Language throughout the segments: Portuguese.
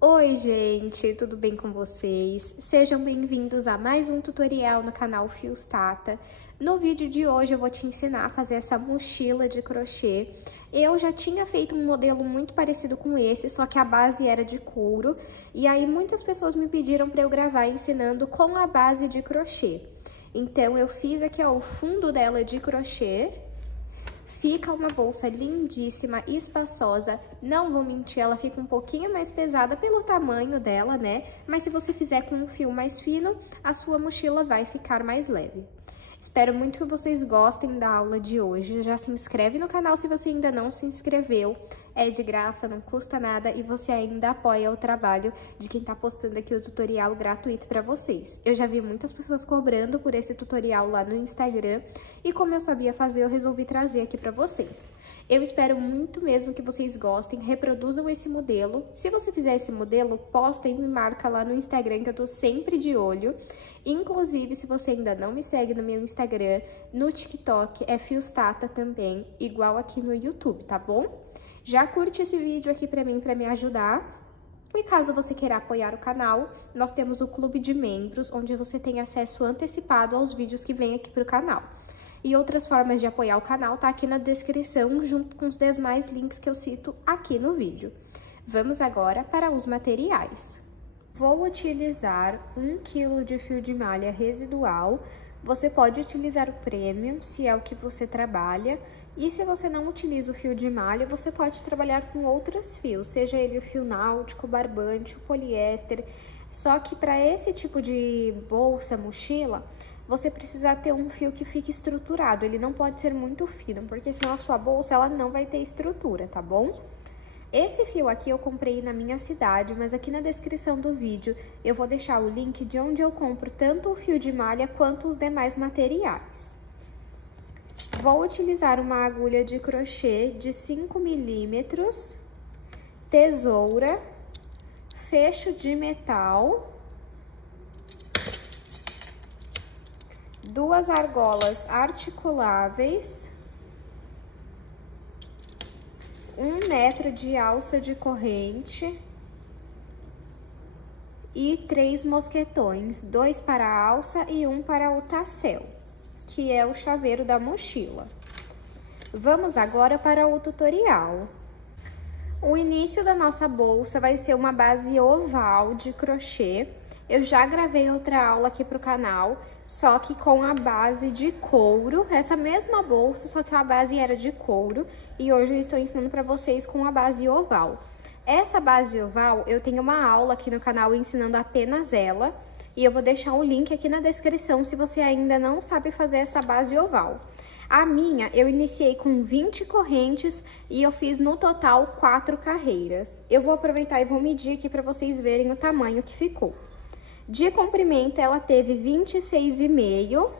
Oi gente, tudo bem com vocês? Sejam bem-vindos a mais um tutorial no canal Fios Tata. No vídeo de hoje eu vou te ensinar a fazer essa mochila de crochê. Eu já tinha feito um modelo muito parecido com esse, só que a base era de couro. E aí muitas pessoas me pediram para eu gravar ensinando com a base de crochê. Então eu fiz aqui ó, o fundo dela de crochê. Fica uma bolsa lindíssima, espaçosa, não vou mentir, ela fica um pouquinho mais pesada pelo tamanho dela, né? Mas se você fizer com um fio mais fino, a sua mochila vai ficar mais leve. Espero muito que vocês gostem da aula de hoje. Já se inscreve no canal se você ainda não se inscreveu. É de graça, não custa nada e você ainda apoia o trabalho de quem tá postando aqui o tutorial gratuito pra vocês. Eu já vi muitas pessoas cobrando por esse tutorial lá no Instagram e como eu sabia fazer, eu resolvi trazer aqui pra vocês. Eu espero muito mesmo que vocês gostem, reproduzam esse modelo. Se você fizer esse modelo, posta e me marca lá no Instagram que eu tô sempre de olho. Inclusive, se você ainda não me segue no meu Instagram, no TikTok é Fios Tata também, igual aqui no YouTube, tá bom? Já curte esse vídeo aqui pra mim, pra me ajudar. E caso você queira apoiar o canal, nós temos o clube de membros, onde você tem acesso antecipado aos vídeos que vêm aqui pro canal. E outras formas de apoiar o canal tá aqui na descrição, junto com os demais links que eu cito aqui no vídeo. Vamos agora para os materiais. Vou utilizar 1 kg de fio de malha residual. Você pode utilizar o premium, se é o que você trabalha. E se você não utiliza o fio de malha, você pode trabalhar com outros fios, seja ele o fio náutico, o barbante, o poliéster. Só que para esse tipo de bolsa, mochila, você precisa ter um fio que fique estruturado. Ele não pode ser muito fino, porque senão a sua bolsa ela não vai ter estrutura, tá bom? Esse fio aqui eu comprei na minha cidade, mas aqui na descrição do vídeo eu vou deixar o link de onde eu compro tanto o fio de malha quanto os demais materiais. Vou utilizar uma agulha de crochê de 5 milímetros, tesoura, fecho de metal, 2 argolas articuláveis, 1 metro de alça de corrente e 3 mosquetões, 2 para a alça e 1 para o tassel, que é o chaveiro da mochila. Vamos agora para o tutorial. O início da nossa bolsa vai ser uma base oval de crochê. Eu já gravei outra aula aqui pro canal, só que com a base de couro, essa mesma bolsa, só que a base era de couro, e hoje eu estou ensinando para vocês com a base oval. Essa base oval, eu tenho uma aula aqui no canal ensinando apenas ela, e eu vou deixar o link aqui na descrição se você ainda não sabe fazer essa base oval. A minha, eu iniciei com 20 correntes e eu fiz no total 4 carreiras. Eu vou aproveitar e vou medir aqui para vocês verem o tamanho que ficou. De comprimento, ela teve 26,5,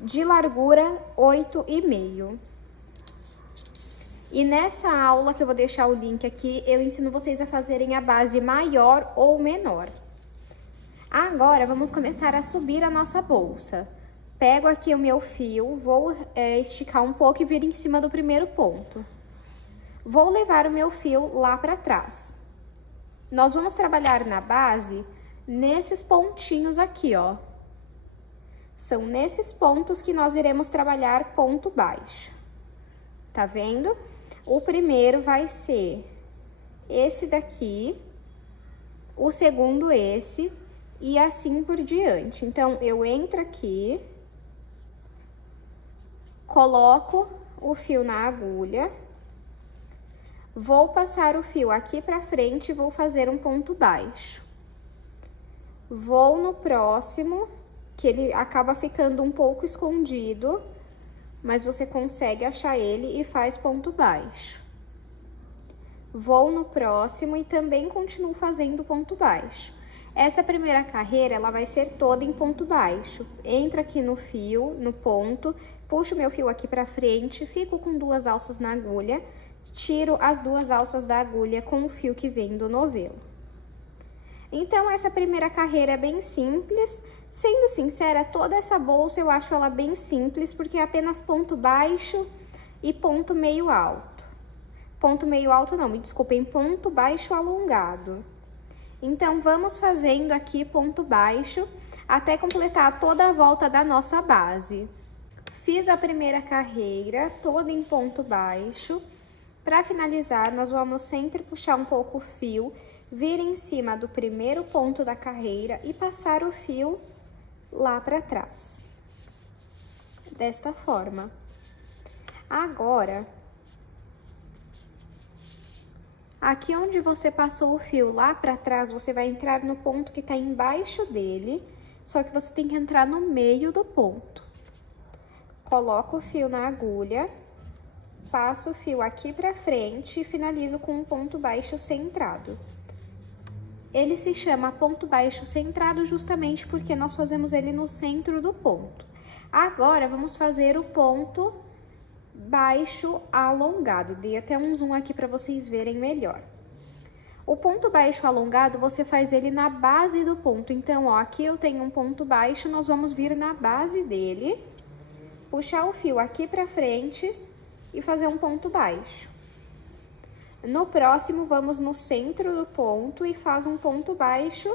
de largura 8,5. E nessa aula, que eu vou deixar o link aqui, eu ensino vocês a fazerem a base maior ou menor. Agora, vamos começar a subir a nossa bolsa. Pego aqui o meu fio, vou esticar um pouco e vir em cima do primeiro ponto. Vou levar o meu fio lá para trás. Nós vamos trabalhar na base nesses pontinhos aqui, ó. São nesses pontos que nós iremos trabalhar ponto baixo. Tá vendo? O primeiro vai ser esse daqui, o segundo esse e assim por diante. Então, eu entro aqui, coloco o fio na agulha, vou passar o fio aqui pra frente e vou fazer um ponto baixo. Vou no próximo, que ele acaba ficando um pouco escondido, mas você consegue achar ele e faz ponto baixo. Vou no próximo e também continuo fazendo ponto baixo. Essa primeira carreira, ela vai ser toda em ponto baixo. Entro aqui no fio, no ponto, puxo meu fio aqui pra frente, fico com 2 alças na agulha, tiro as 2 alças da agulha com o fio que vem do novelo. Então, essa primeira carreira é bem simples. Sendo sincera, toda essa bolsa eu acho ela bem simples, porque é apenas ponto baixo e ponto meio alto. ponto meio alto não, me desculpem, ponto baixo alongado. Então, vamos fazendo aqui ponto baixo até completar toda a volta da nossa base. Fiz a primeira carreira toda em ponto baixo. Para finalizar, nós vamos sempre puxar um pouco o fio, vir em cima do primeiro ponto da carreira e passar o fio lá para trás. Desta forma. Agora, aqui onde você passou o fio lá para trás, você vai entrar no ponto que tá embaixo dele, só que você tem que entrar no meio do ponto. Coloca o fio na agulha, passo o fio aqui pra frente e finalizo com um ponto baixo centrado. Ele se chama ponto baixo centrado justamente porque nós fazemos ele no centro do ponto. Agora, vamos fazer o ponto baixo alongado. Dei até um zoom aqui para vocês verem melhor. O ponto baixo alongado, você faz ele na base do ponto. Então, ó, aqui eu tenho um ponto baixo, nós vamos vir na base dele, puxar o fio aqui pra frente e fazer um ponto baixo. No próximo, vamos no centro do ponto e faz um ponto baixo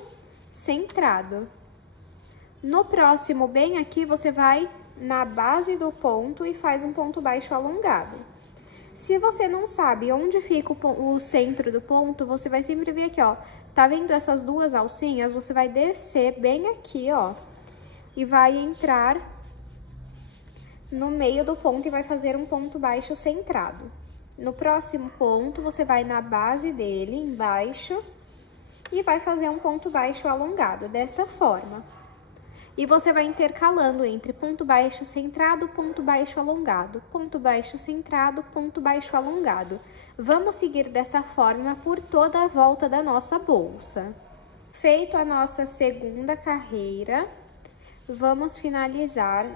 centrado. No próximo, bem aqui, você vai na base do ponto e faz um ponto baixo alongado. Se você não sabe onde fica o centro do ponto, você vai sempre vir aqui, ó. Tá vendo essas duas alcinhas? Você vai descer bem aqui, ó, e vai entrar no meio do ponto e vai fazer um ponto baixo centrado. No próximo ponto, você vai na base dele, embaixo, e vai fazer um ponto baixo alongado, dessa forma. E você vai intercalando entre ponto baixo centrado, ponto baixo alongado, ponto baixo centrado, ponto baixo alongado. Vamos seguir dessa forma por toda a volta da nossa bolsa. Feito a nossa segunda carreira, vamos finalizar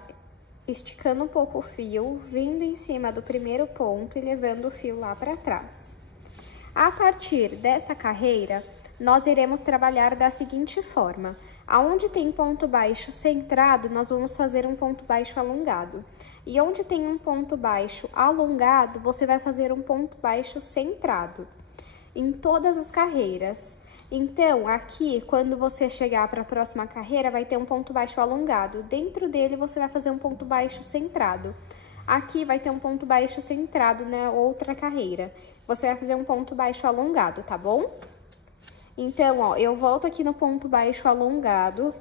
esticando um pouco o fio, vindo em cima do primeiro ponto e levando o fio lá para trás. A partir dessa carreira, nós iremos trabalhar da seguinte forma. Aonde tem ponto baixo centrado, nós vamos fazer um ponto baixo alongado. E onde tem um ponto baixo alongado, você vai fazer um ponto baixo centrado. Em todas as carreiras. Então, aqui, quando você chegar para a próxima carreira, vai ter um ponto baixo alongado. Dentro dele, você vai fazer um ponto baixo centrado. Aqui vai ter um ponto baixo centrado na outra carreira. Você vai fazer um ponto baixo alongado, tá bom? Então, ó, eu volto aqui no ponto baixo alongado,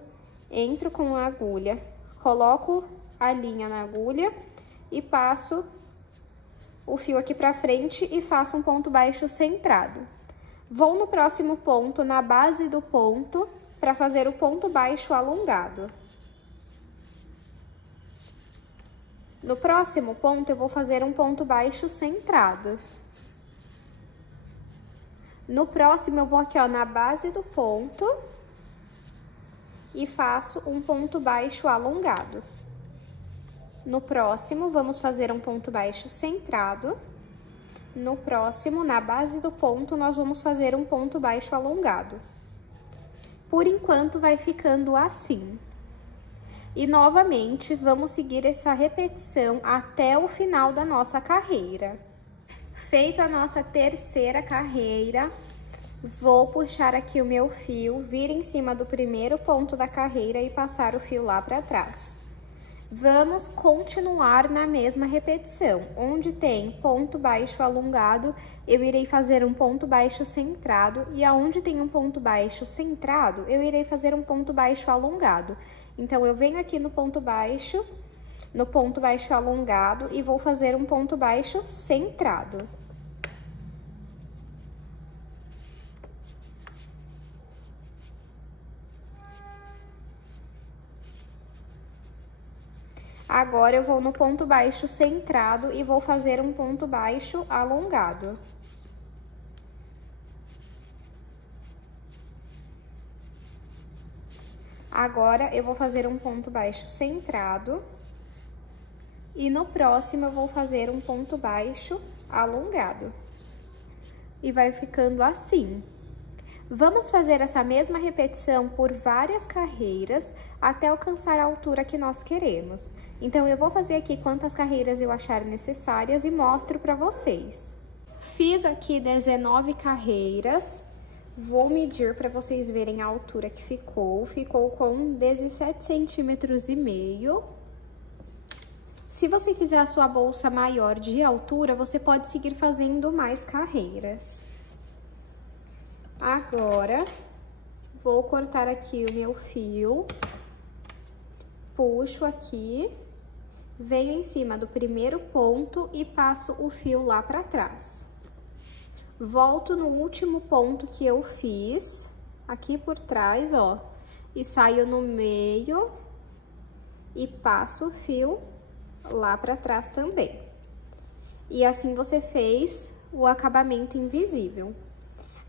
entro com a agulha, coloco a linha na agulha e passo o fio aqui pra frente e faço um ponto baixo centrado. Vou no próximo ponto, na base do ponto, para fazer o ponto baixo alongado. No próximo ponto, eu vou fazer um ponto baixo centrado. No próximo, eu vou aqui, ó, na base do ponto e faço um ponto baixo alongado. No próximo, vamos fazer um ponto baixo centrado. No próximo, na base do ponto, nós vamos fazer um ponto baixo alongado. Por enquanto, vai ficando assim. E, novamente, vamos seguir essa repetição até o final da nossa carreira. Feito a nossa terceira carreira, vou puxar aqui o meu fio, vir em cima do primeiro ponto da carreira e passar o fio lá para trás. Vamos continuar na mesma repetição. Onde tem ponto baixo alongado, eu irei fazer um ponto baixo centrado, e aonde tem um ponto baixo centrado, eu irei fazer um ponto baixo alongado. Então, eu venho aqui no ponto baixo alongado e vou fazer um ponto baixo centrado. Agora, eu vou no ponto baixo centrado e vou fazer um ponto baixo alongado. Agora, eu vou fazer um ponto baixo centrado. E no próximo, eu vou fazer um ponto baixo alongado. E vai ficando assim. Vamos fazer essa mesma repetição por várias carreiras até alcançar a altura que nós queremos. Então, eu vou fazer aqui quantas carreiras eu achar necessárias e mostro para vocês. Fiz aqui 19 carreiras. Vou medir para vocês verem a altura que ficou. Ficou com 17 centímetros e meio. Se você quiser a sua bolsa maior de altura, você pode seguir fazendo mais carreiras. Agora, vou cortar aqui o meu fio. Puxo aqui, venho em cima do primeiro ponto e passo o fio lá para trás. Volto no último ponto que eu fiz, aqui por trás, ó, e saio no meio e passo o fio lá para trás também. E assim você fez o acabamento invisível.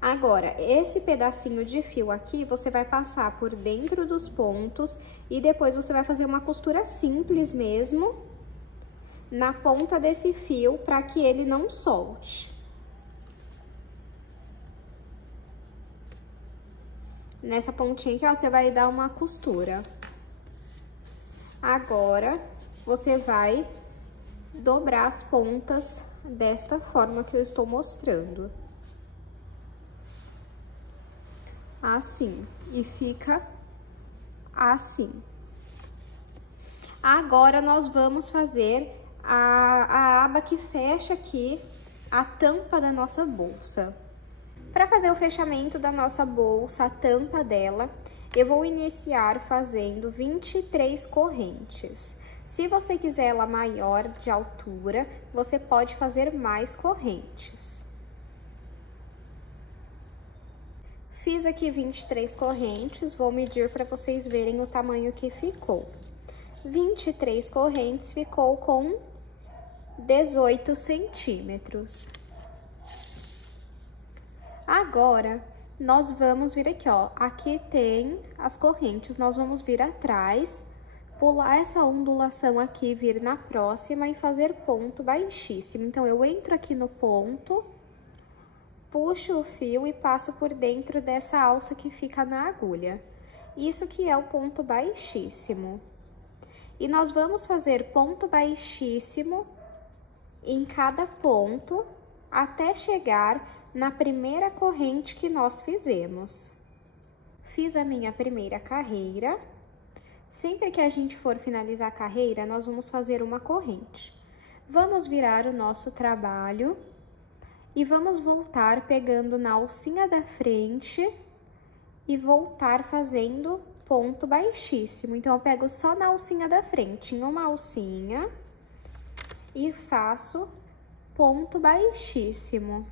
Agora, esse pedacinho de fio aqui, você vai passar por dentro dos pontos e depois você vai fazer uma costura simples mesmo na ponta desse fio para que ele não solte. Nessa pontinha aqui, ó, você vai dar uma costura. Agora, você vai dobrar as pontas desta forma que eu estou mostrando. Assim, e fica assim. Agora, nós vamos fazer a aba que fecha aqui a tampa da nossa bolsa. Para fazer o fechamento da nossa bolsa, a tampa dela, eu vou iniciar fazendo 23 correntes. Se você quiser ela maior de altura, você pode fazer mais correntes. Fiz aqui 23 correntes, vou medir para vocês verem o tamanho que ficou. 23 correntes ficou com 18 centímetros. Agora, nós vamos vir aqui, ó, aqui tem as correntes, nós vamos vir atrás, pular essa ondulação aqui, vir na próxima e fazer ponto baixíssimo. Então, eu entro aqui no ponto, puxo o fio e passo por dentro dessa alça que fica na agulha. Isso que é o ponto baixíssimo. E nós vamos fazer ponto baixíssimo em cada ponto, até chegar na primeira corrente que nós fizemos. Fiz a minha primeira carreira. Sempre que a gente for finalizar a carreira, nós vamos fazer uma corrente. Vamos virar o nosso trabalho e vamos voltar pegando na alcinha da frente e voltar fazendo ponto baixíssimo. Então, eu pego só na alcinha da frente, em uma alcinha, e faço ponto baixíssimo.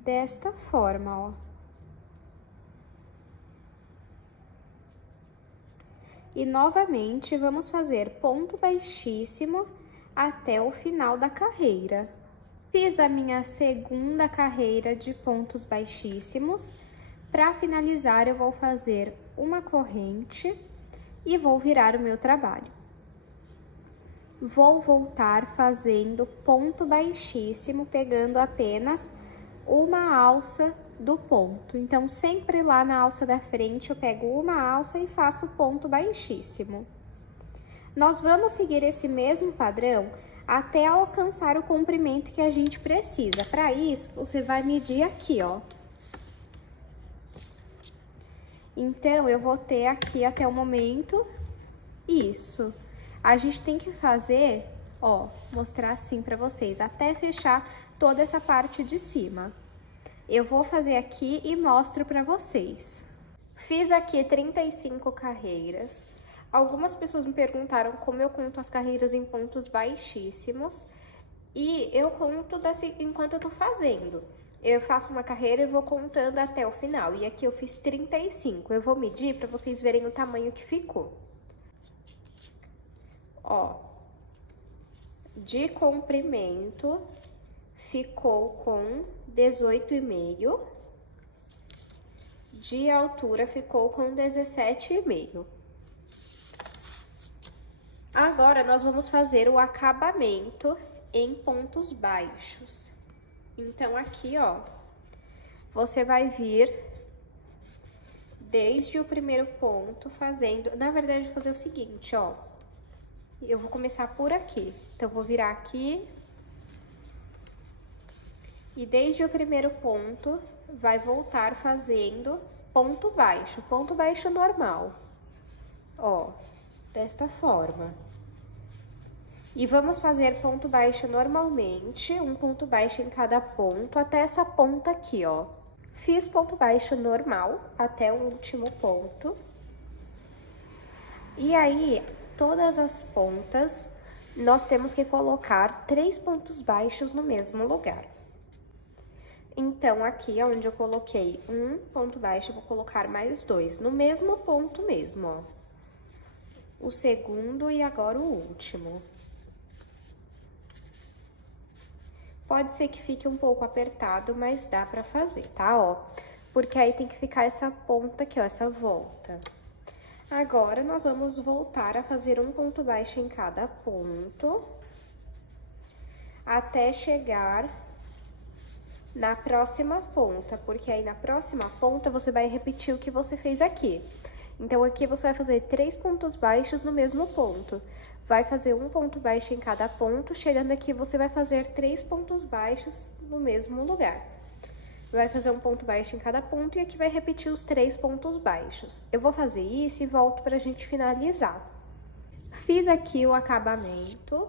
Desta forma, ó. E novamente, vamos fazer ponto baixíssimo até o final da carreira. Fiz a minha segunda carreira de pontos baixíssimos. Para finalizar, eu vou fazer uma corrente e vou virar o meu trabalho. Vou voltar fazendo ponto baixíssimo, pegando apenas uma alça do ponto. Então, sempre lá na alça da frente, eu pego uma alça e faço ponto baixíssimo. Nós vamos seguir esse mesmo padrão até alcançar o comprimento que a gente precisa. Para isso, você vai medir aqui, ó. Então, eu vou ter aqui até o momento isso. A gente tem que fazer, ó, mostrar assim para vocês, até fechar toda essa parte de cima. Eu vou fazer aqui e mostro para vocês. Fiz aqui 35 carreiras. Algumas pessoas me perguntaram como eu conto as carreiras em pontos baixíssimos. E eu conto enquanto eu tô fazendo. Eu faço uma carreira e vou contando até o final. E aqui eu fiz 35. Eu vou medir para vocês verem o tamanho que ficou. Ó, de comprimento ficou com 18,5. De altura ficou com 17,5. Agora, nós vamos fazer o acabamento em pontos baixos. Então, aqui, ó, você vai vir desde o primeiro ponto fazendo... Na verdade, eu vou fazer o seguinte, ó. Eu vou começar por aqui. Então, eu vou virar aqui E desde o primeiro ponto, vai voltar fazendo ponto baixo normal. Ó, desta forma. E vamos fazer ponto baixo normalmente, um ponto baixo em cada ponto, até essa ponta aqui, ó. Fiz ponto baixo normal até o último ponto. E aí, todas as pontas, nós temos que colocar 3 pontos baixos no mesmo lugar. Então, aqui onde eu coloquei um ponto baixo, eu vou colocar mais 2, no mesmo ponto mesmo, ó. O segundo e agora o último. Pode ser que fique um pouco apertado, mas dá pra fazer, tá? Ó, porque aí tem que ficar essa ponta aqui, ó, essa volta. Agora, nós vamos voltar a fazer um ponto baixo em cada ponto, até chegar na próxima ponta, porque aí na próxima ponta você vai repetir o que você fez aqui. Então, aqui você vai fazer 3 pontos baixos no mesmo ponto. Vai fazer um ponto baixo em cada ponto, chegando aqui você vai fazer 3 pontos baixos no mesmo lugar. Vai fazer um ponto baixo em cada ponto e aqui vai repetir os 3 pontos baixos. Eu vou fazer isso e volto pra gente finalizar. Fiz aqui o acabamento.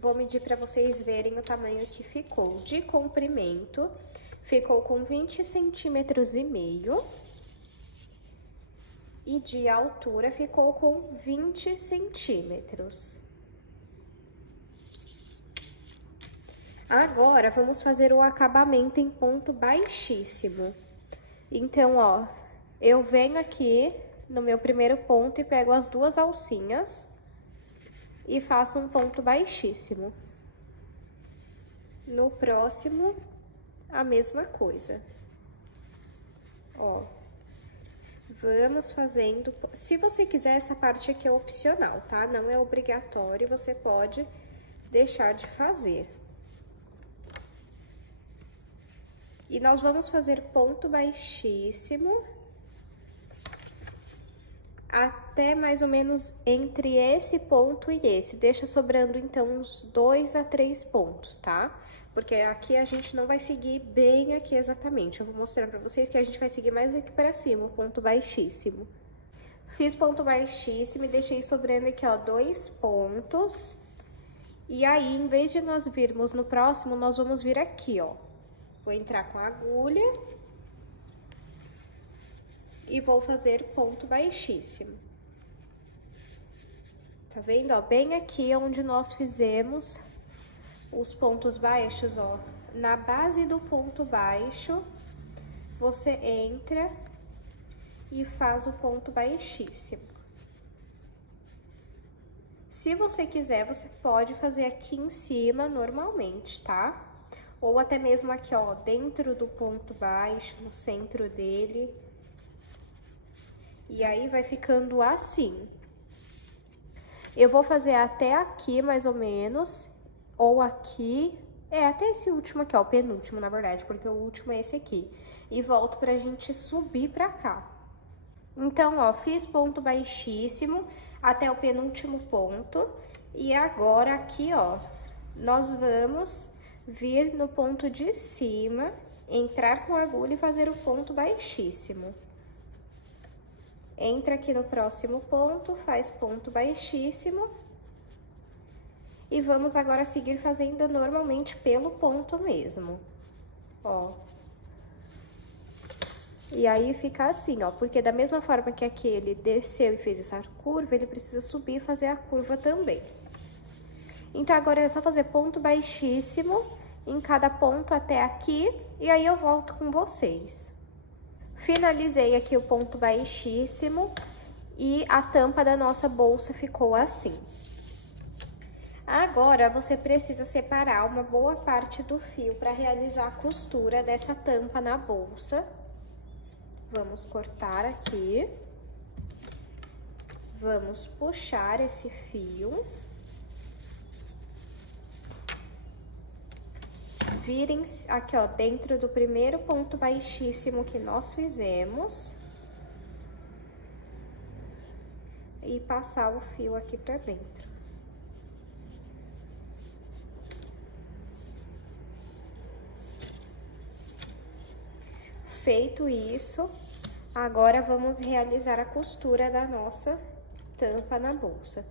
Vou medir pra vocês verem o tamanho que ficou. De comprimento, ficou com 20,5 centímetros. E de altura ficou com 20 centímetros. Agora, vamos fazer o acabamento em ponto baixíssimo. Então, ó, eu venho aqui no meu primeiro ponto e pego as 2 alcinhas e faço um ponto baixíssimo. No próximo, a mesma coisa. Ó, vamos fazendo... Se você quiser, essa parte aqui é opcional, tá? Não é obrigatório, você pode deixar de fazer. E nós vamos fazer ponto baixíssimo até mais ou menos entre esse ponto e esse. Deixa sobrando, então, uns 2 a 3 pontos, tá? Porque aqui a gente não vai seguir bem aqui exatamente. Eu vou mostrar pra vocês que a gente vai seguir mais aqui pra cima, o ponto baixíssimo. Fiz ponto baixíssimo e deixei sobrando aqui, ó, 2 pontos. E aí, em vez de nós virmos no próximo, nós vamos vir aqui, ó. Vou entrar com a agulha e vou fazer ponto baixíssimo. Tá vendo, ó? Bem aqui onde nós fizemos os pontos baixos, ó. Na base do ponto baixo, você entra e faz o ponto baixíssimo. Se você quiser, você pode fazer aqui em cima normalmente, tá? Ou até mesmo aqui, ó, dentro do ponto baixo, no centro dele. E aí, vai ficando assim. Eu vou fazer até aqui, mais ou menos, ou aqui, até esse último aqui, ó, o penúltimo, na verdade, porque o último é esse aqui. E volto pra gente subir pra cá. Então, ó, fiz ponto baixíssimo até o penúltimo ponto. E agora, aqui, ó, nós vamos vir no ponto de cima, entrar com a agulha e fazer o ponto baixíssimo. Entra aqui no próximo ponto, faz ponto baixíssimo. E vamos agora seguir fazendo normalmente pelo ponto mesmo, ó. E aí fica assim, ó, porque da mesma forma que aqui ele desceu e fez essa curva, ele precisa subir e fazer a curva também. Então, agora é só fazer ponto baixíssimo em cada ponto até aqui, e aí eu volto com vocês. Finalizei aqui o ponto baixíssimo e a tampa da nossa bolsa ficou assim. Agora, você precisa separar uma boa parte do fio para realizar a costura dessa tampa na bolsa. Vamos cortar aqui. Vamos puxar esse fio. Virem aqui, ó, dentro do primeiro ponto baixíssimo que nós fizemos. E passar o fio aqui pra dentro. Feito isso, agora vamos realizar a costura da nossa tampa na bolsa.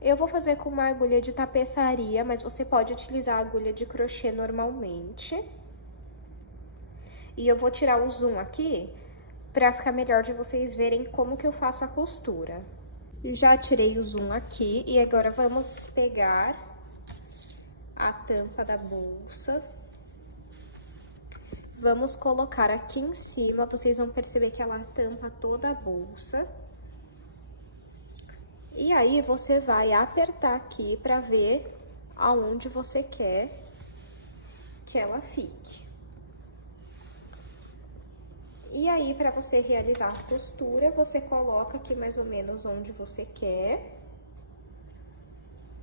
Eu vou fazer com uma agulha de tapeçaria, mas você pode utilizar a agulha de crochê normalmente. E eu vou tirar o zoom aqui pra ficar melhor de vocês verem como que eu faço a costura. Já tirei o zoom aqui e agora vamos pegar a tampa da bolsa. Vamos colocar aqui em cima, vocês vão perceber que ela tampa toda a bolsa. E aí, você vai apertar aqui pra ver aonde você quer que ela fique. E aí, pra você realizar a costura, você coloca aqui mais ou menos onde você quer.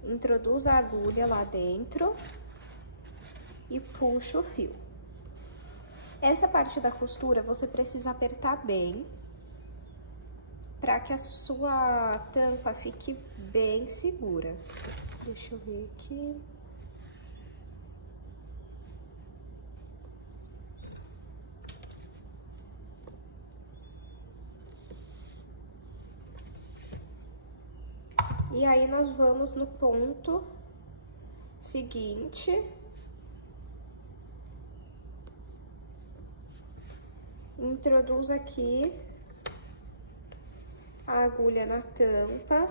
Introduz a agulha lá dentro e puxa o fio. Essa parte da costura, você precisa apertar bem, para que a sua tampa fique bem segura. Deixa eu ver aqui. E aí, nós vamos no ponto seguinte. Introduz aqui a agulha na tampa.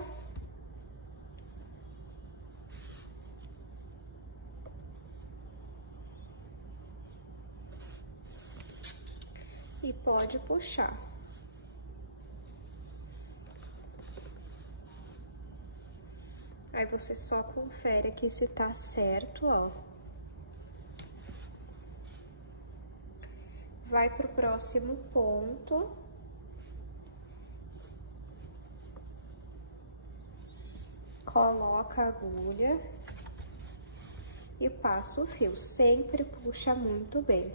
E pode puxar. Aí você só confere aqui se tá certo, ó. Vai pro próximo ponto. Coloca a agulha e passa o fio, sempre puxa muito bem.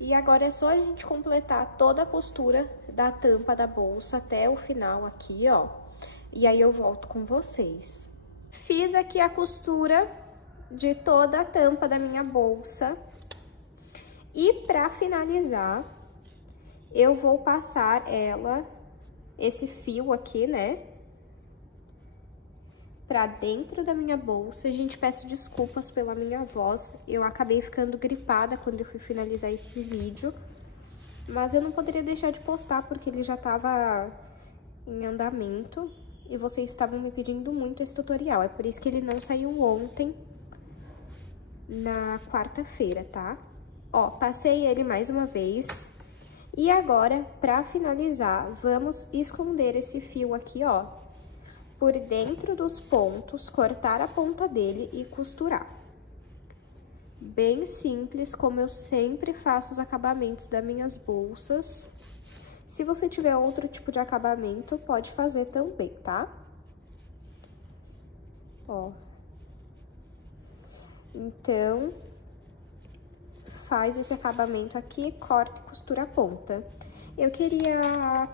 E agora é só a gente completar toda a costura da tampa da bolsa até o final aqui, ó. E aí eu volto com vocês. Fiz aqui a costura de toda a tampa da minha bolsa. E pra finalizar, eu vou passar esse fio aqui, né? Pra dentro da minha bolsa. Gente, peço desculpas pela minha voz. Eu acabei ficando gripada quando eu fui finalizar esse vídeo. Mas eu não poderia deixar de postar porque ele já tava em andamento. E vocês estavam me pedindo muito esse tutorial. É por isso que ele não saiu ontem, na quarta-feira, tá? Ó, passei ele mais uma vez. E agora, pra finalizar, vamos esconder esse fio aqui, ó, por dentro dos pontos, cortar a ponta dele e costurar. Bem simples, como eu sempre faço os acabamentos das minhas bolsas. Se você tiver outro tipo de acabamento, pode fazer também, tá? Ó. Então, faz esse acabamento aqui, corta e costura a ponta. Eu queria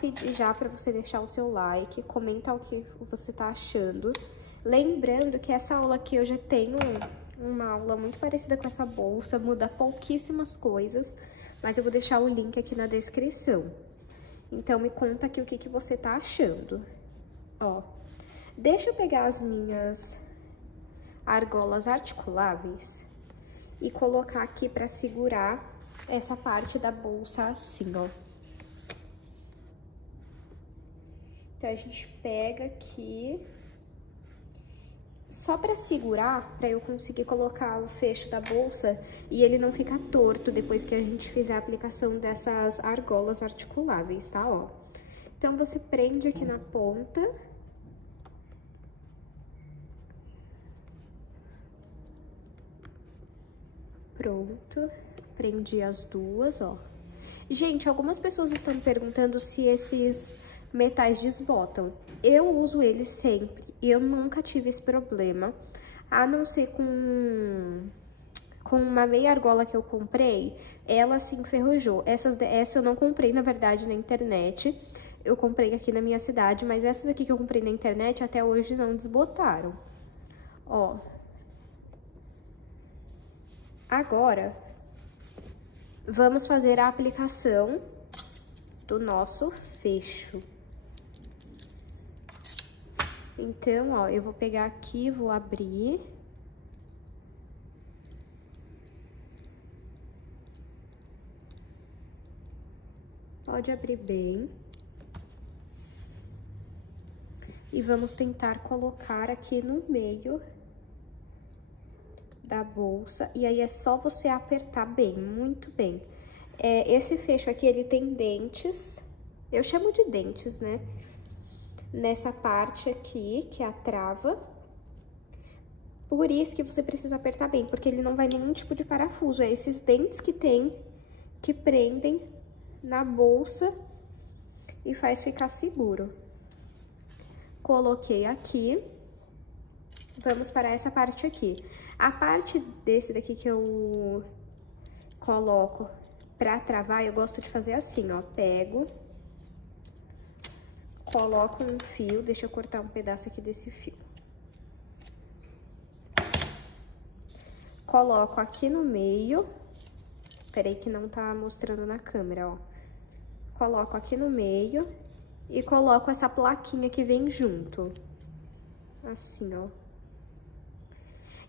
pedir já pra você deixar o seu like, comentar o que você tá achando. Lembrando que essa aula aqui eu já tenho uma aula muito parecida com essa bolsa, muda pouquíssimas coisas, mas eu vou deixar o link aqui na descrição. Então, me conta aqui o que você tá achando. Ó, deixa eu pegar as minhas argolas articuláveis e colocar aqui pra segurar essa parte da bolsa assim, ó. Então, a gente pega aqui, só pra segurar, pra eu conseguir colocar o fecho da bolsa e ele não ficar torto depois que a gente fizer a aplicação dessas argolas articuláveis, tá, ó. Então, você prende aqui na ponta. Pronto, prendi as duas, ó. Gente, algumas pessoas estão me perguntando se esses metais desbotam. Eu uso eles sempre e eu nunca tive esse problema, a não ser com uma meia argola que eu comprei, ela se enferrujou. Essa eu não comprei, na verdade, na internet, eu comprei aqui na minha cidade, mas essas aqui que eu comprei na internet até hoje não desbotaram. Ó. Agora, vamos fazer a aplicação do nosso fecho. Então, ó, eu vou pegar aqui, vou abrir. Pode abrir bem. E vamos tentar colocar aqui no meio da bolsa. E aí, é só você apertar bem, muito bem. Esse fecho aqui, ele tem dentes. Eu chamo de dentes, né? Nessa parte aqui, que é a trava. Por isso que você precisa apertar bem, porque ele não vai nenhum tipo de parafuso. É esses dentes que tem, que prendem na bolsa e faz ficar seguro. Coloquei aqui. Vamos para essa parte aqui. A parte desse daqui que eu coloco pra travar, eu gosto de fazer assim, ó. Pego, coloco um fio, deixa eu cortar um pedaço aqui desse fio. Coloco aqui no meio. Peraí que não tá mostrando na câmera, ó. Coloco aqui no meio e coloco essa plaquinha que vem junto. Assim, ó.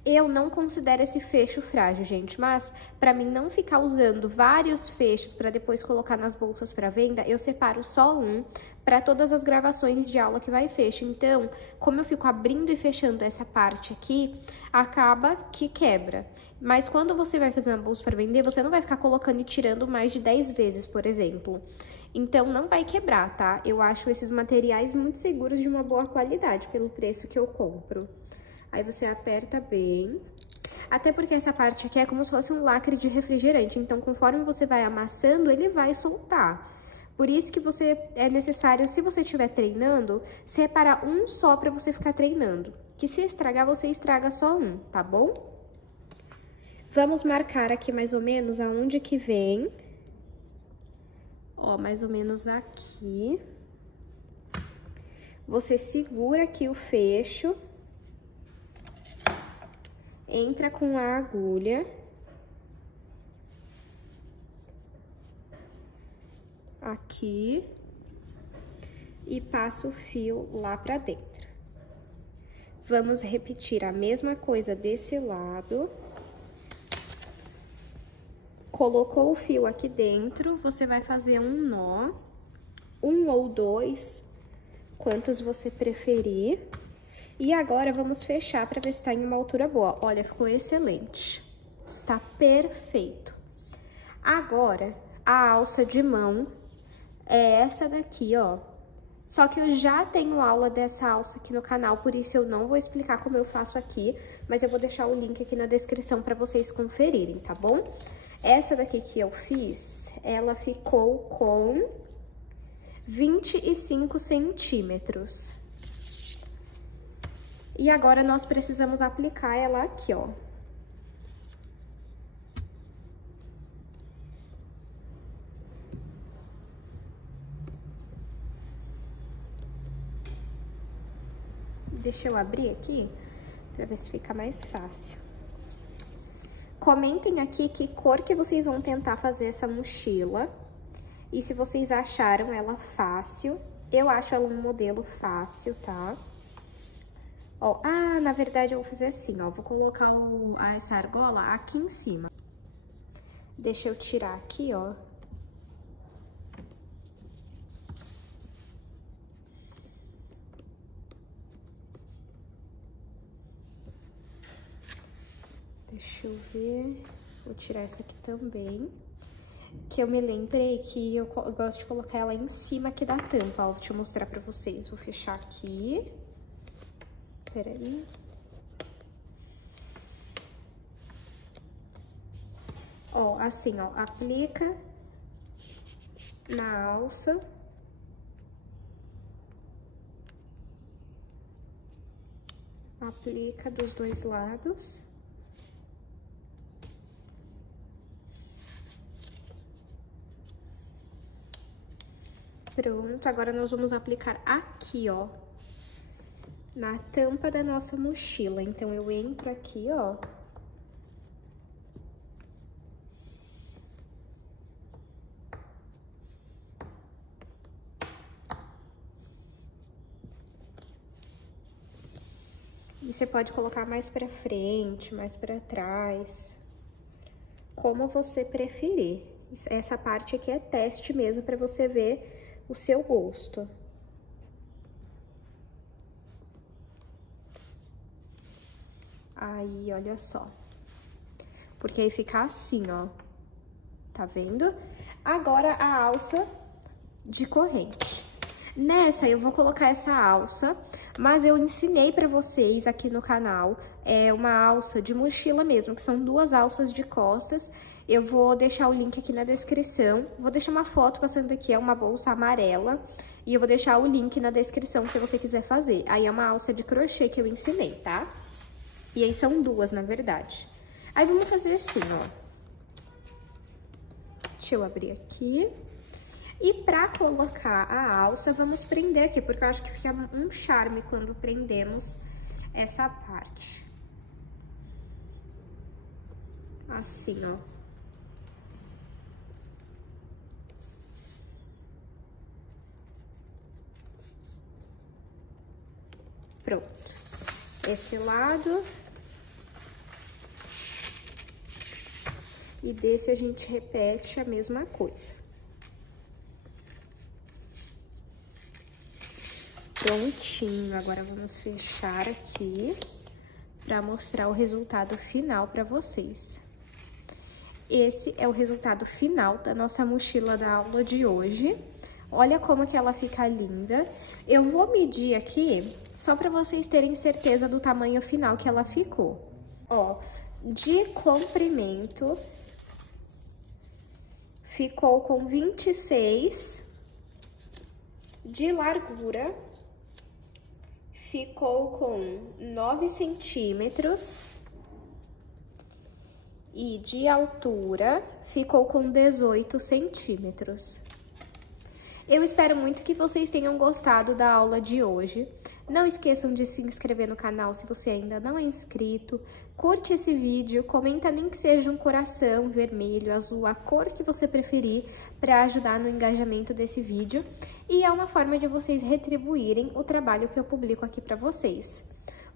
Eu não considero esse fecho frágil, gente, mas pra mim não ficar usando vários fechos pra depois colocar nas bolsas pra venda, eu separo só um pra todas as gravações de aula que vai fecho. Então, como eu fico abrindo e fechando essa parte aqui, acaba que quebra. Mas quando você vai fazer uma bolsa pra vender, você não vai ficar colocando e tirando mais de 10 vezes, por exemplo. Então, não vai quebrar, tá? Eu acho esses materiais muito seguros, de uma boa qualidade, pelo preço que eu compro. Aí você aperta bem, até porque essa parte aqui é como se fosse um lacre de refrigerante, então conforme você vai amassando, ele vai soltar. Por isso que é necessário, se você estiver treinando, separar um só pra você ficar treinando. Que se estragar, você estraga só um, tá bom? Vamos marcar aqui mais ou menos aonde que vem. Ó, mais ou menos aqui. Você segura aqui o fecho. Entra com a agulha. Aqui. E passa o fio lá pra dentro. Vamos repetir a mesma coisa desse lado. Colocou o fio aqui dentro, você vai fazer um nó. Um ou dois, quantos você preferir. E agora, vamos fechar para ver se tá em uma altura boa. Olha, ficou excelente. Está perfeito. Agora, a alça de mão é essa daqui, ó. Só que eu já tenho aula dessa alça aqui no canal, por isso eu não vou explicar como eu faço aqui, mas eu vou deixar o link aqui na descrição para vocês conferirem, tá bom? Essa daqui que eu fiz, ela ficou com 25 centímetros. E agora, nós precisamos aplicar ela aqui, ó. Deixa eu abrir aqui, pra ver se fica mais fácil. Comentem aqui que cor que vocês vão tentar fazer essa mochila. E se vocês acharam ela fácil. Eu acho ela um modelo fácil, tá? Ó, na verdade eu vou fazer assim, ó, vou colocar essa argola aqui em cima. Deixa eu tirar aqui, ó. Deixa eu ver, vou tirar essa aqui também. Que eu me lembrei que eu gosto de colocar ela em cima aqui da tampa, ó, deixa eu mostrar pra vocês. Vou fechar aqui. Peraí. Ó, assim, ó, aplica na alça. Aplica dos dois lados. Pronto, agora nós vamos aplicar aqui, ó, na tampa da nossa mochila. Então, eu entro aqui, ó. você pode colocar mais pra frente, mais pra trás, como você preferir. Essa parte aqui é teste mesmo pra você ver o seu gosto. Aí, olha só. Porque aí fica assim, ó. Tá vendo? Agora, a alça de corrente. Nessa, eu vou colocar essa alça, mas eu ensinei pra vocês aqui no canal, uma alça de mochila mesmo, que são 2 alças de costas. Eu vou deixar o link aqui na descrição. Vou deixar uma foto passando aqui, é uma bolsa amarela. E eu vou deixar o link na descrição se você quiser fazer. Aí é uma alça de crochê que eu ensinei, tá? E aí são 2, na verdade. Aí vamos fazer assim, ó. Deixa eu abrir aqui. E pra colocar a alça, vamos prender aqui, porque eu acho que fica um charme quando prendemos essa parte. Assim, ó. Pronto. Esse lado. E desse a gente repete a mesma coisa. Prontinho. Agora vamos fechar aqui para mostrar o resultado final para vocês. Esse é o resultado final da nossa mochila da aula de hoje. Olha como que ela fica linda. Eu vou medir aqui só para vocês terem certeza do tamanho final que ela ficou. Ó, de comprimento ficou com 26, de largura ficou com 9 centímetros e de altura ficou com 18 centímetros. Eu espero muito que vocês tenham gostado da aula de hoje. Não esqueçam de se inscrever no canal se você ainda não é inscrito. Curte esse vídeo, comenta nem que seja um coração vermelho, azul, a cor que você preferir para ajudar no engajamento desse vídeo. E é uma forma de vocês retribuírem o trabalho que eu publico aqui para vocês.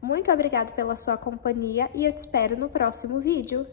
Muito obrigada pela sua companhia e eu te espero no próximo vídeo.